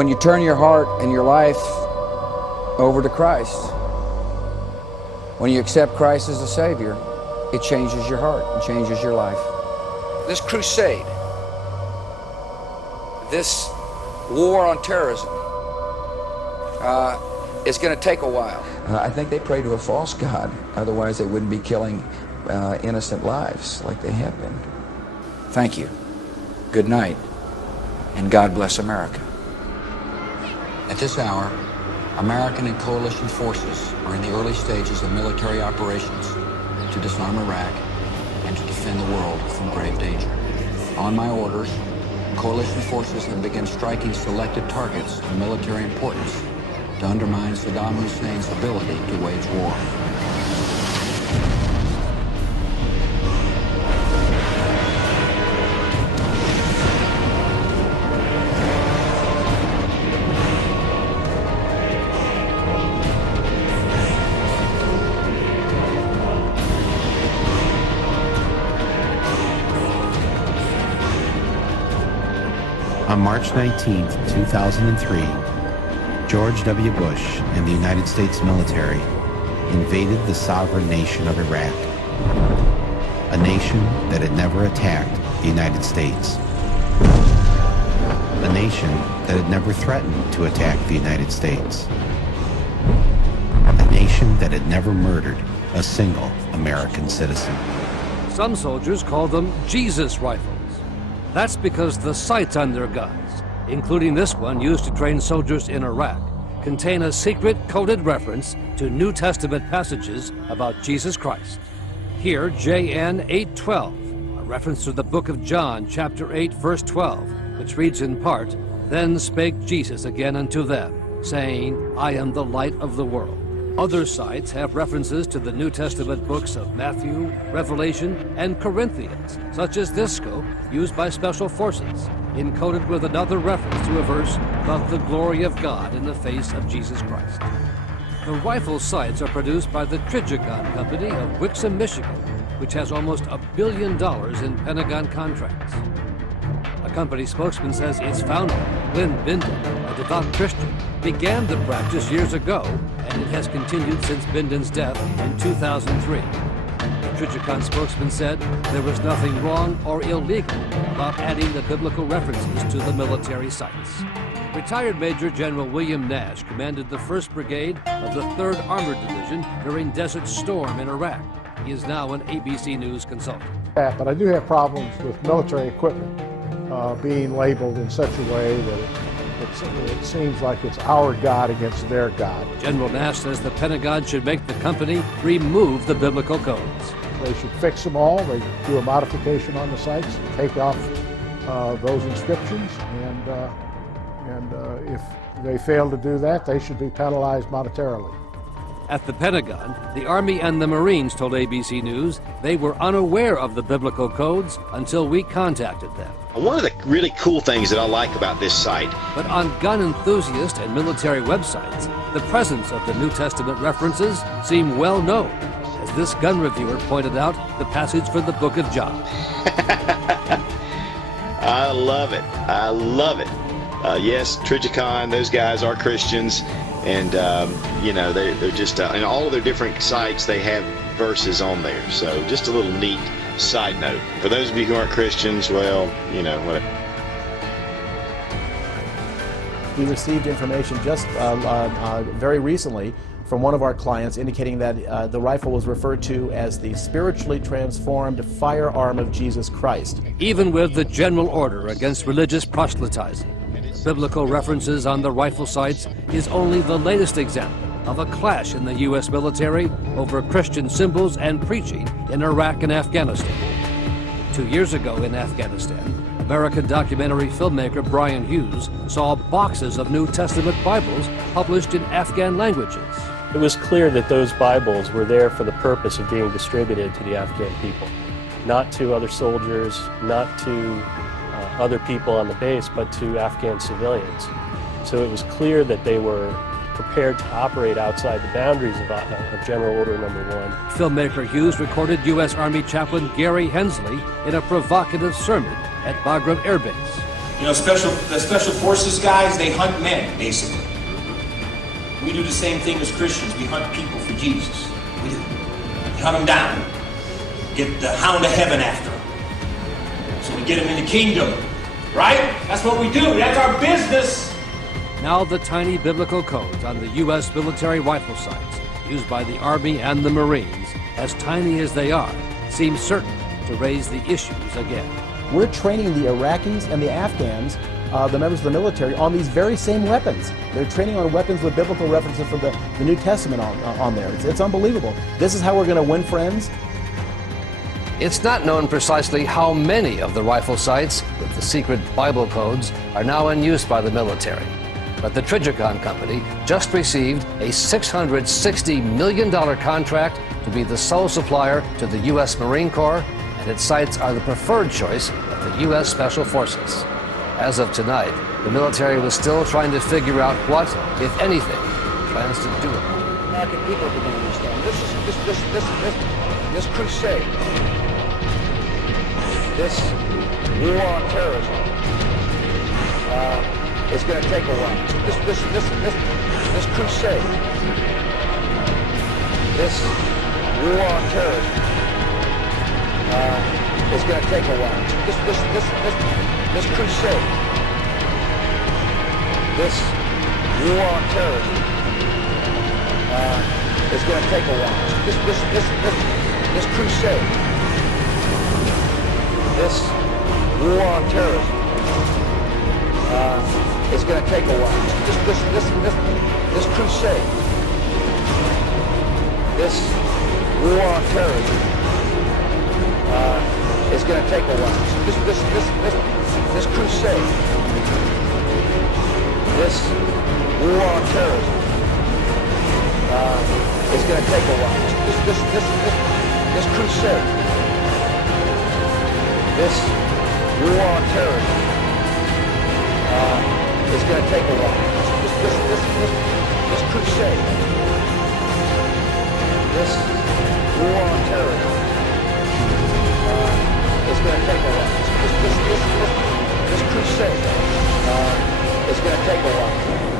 When you turn your heart and your life over to Christ, when you accept Christ as a Savior, it changes your heart and changes your life. This crusade, this war on terrorism, is going to take a while. I think they pray to a false god, otherwise they wouldn't be killing innocent lives like they have been. Thank you. Good night, and God bless America. At this hour, American and coalition forces are in the early stages of military operations to disarm Iraq and to defend the world from grave danger. On my orders, coalition forces have begun striking selected targets of military importance to undermine Saddam Hussein's ability to wage war. On March 19, 2003, George W. Bush and the United States military invaded the sovereign nation of Iraq, a nation that had never attacked the United States, a nation that had never threatened to attack the United States, a nation that had never murdered a single American citizen. Some soldiers call them Jesus rifles. That's because the sights on their guns, including this one used to train soldiers in Iraq, contain a secret coded reference to New Testament passages about Jesus Christ. Here, JN 812, a reference to the book of John, chapter 8, verse 12, which reads in part, "Then spake Jesus again unto them, saying, I am the light of the world." Other sites have references to the New Testament books of Matthew, Revelation, and Corinthians, such as this scope used by Special Forces, encoded with another reference to a verse about the glory of God in the face of Jesus Christ. The rifle sights are produced by the Trigicon Company of Wixom, Michigan, which has almost $1 billion in Pentagon contracts. A company spokesman says its founder, Lynn Bindon, a devout Christian, began the practice years ago, and it has continued since Bindon's death in 2003. The Trigicon spokesman said there was nothing wrong or illegal about adding the biblical references to the military sites. Retired Major General William Nash commanded the 1st Brigade of the 3rd Armored Division during Desert Storm in Iraq. He is now an ABC News consultant. But I do have problems with military equipment being labeled in such a way that it seems like it's our God against their God. General Nash says the Pentagon should make the company remove the biblical codes. They should fix them all. They do a modification on the sites, take off those inscriptions, and if they fail to do that, they should be penalized monetarily. At the Pentagon, the Army and the Marines told ABC News they were unaware of the biblical codes until we contacted them. One of the really cool things that I like about this site. But on gun enthusiast and military websites, the presence of the New Testament references seem well known. As this gun reviewer pointed out, the passage for the book of John. I love it. I love it. Yes, Trigicon, those guys are Christians. And, you know, they're just, in all of their different sites, they have verses on there. So just a little neat side note. For those of you who aren't Christians, well, you know, whatever. We received information just very recently from one of our clients indicating that the rifle was referred to as the spiritually transformed firearm of Jesus Christ. Even with the general order against religious proselytizing, biblical references on the rifle sites is only the latest example of a clash in the U.S. military over Christian symbols and preaching in Iraq and Afghanistan. 2 years ago in Afghanistan, American documentary filmmaker Brian Hughes saw boxes of New Testament Bibles published in Afghan languages. It was clear that those Bibles were there for the purpose of being distributed to the Afghan people, not to other soldiers, not to other people on the base, but to Afghan civilians. So it was clear that they were prepared to operate outside the boundaries of General Order Number 1. Filmmaker Hughes recorded U.S. Army Chaplain Gary Hensley in a provocative sermon at Bagram Air Base. You know, the special forces guys, they hunt men, basically. We do the same thing as Christians. We hunt people for Jesus. We do. We hunt them down. Get the hound of heaven after them. So we get them in the kingdom. Right? That's what we do. That's our business. Now the tiny biblical codes on the U.S. military rifle sights used by the Army and the Marines, as tiny as they are, seem certain to raise the issues again. We're training the Iraqis and the Afghans, the members of the military, on these very same weapons. They're training on weapons with biblical references from the New Testament on there. It's unbelievable. This is how we're going to win friends. It's not known precisely how many of the rifle sights with the secret Bible codes are now in use by the military. But the Trigicon Company just received a $660 million contract to be the sole supplier to the U.S. Marine Corps, and its sights are the preferred choice of the U.S. Special Forces. As of tonight, the military was still trying to figure out what, if anything, plans to do about it. American people can understand. This crusade, this war on terrorism, is going to take a while. This crusade, this war on terrorism, is going to take a while. This crusade, this war on terrorism, is going to take a while. This crusade, this war on terrorism, is going to take a while. This crusade, this war on terrorism, is going to take a while. This crusade, this war on terrorism, is going to take a while. This crusade, this war on terrorism, is going to take a while. This crusade, this war on terrorism, is going to take a while. This crusade, is going to take a while.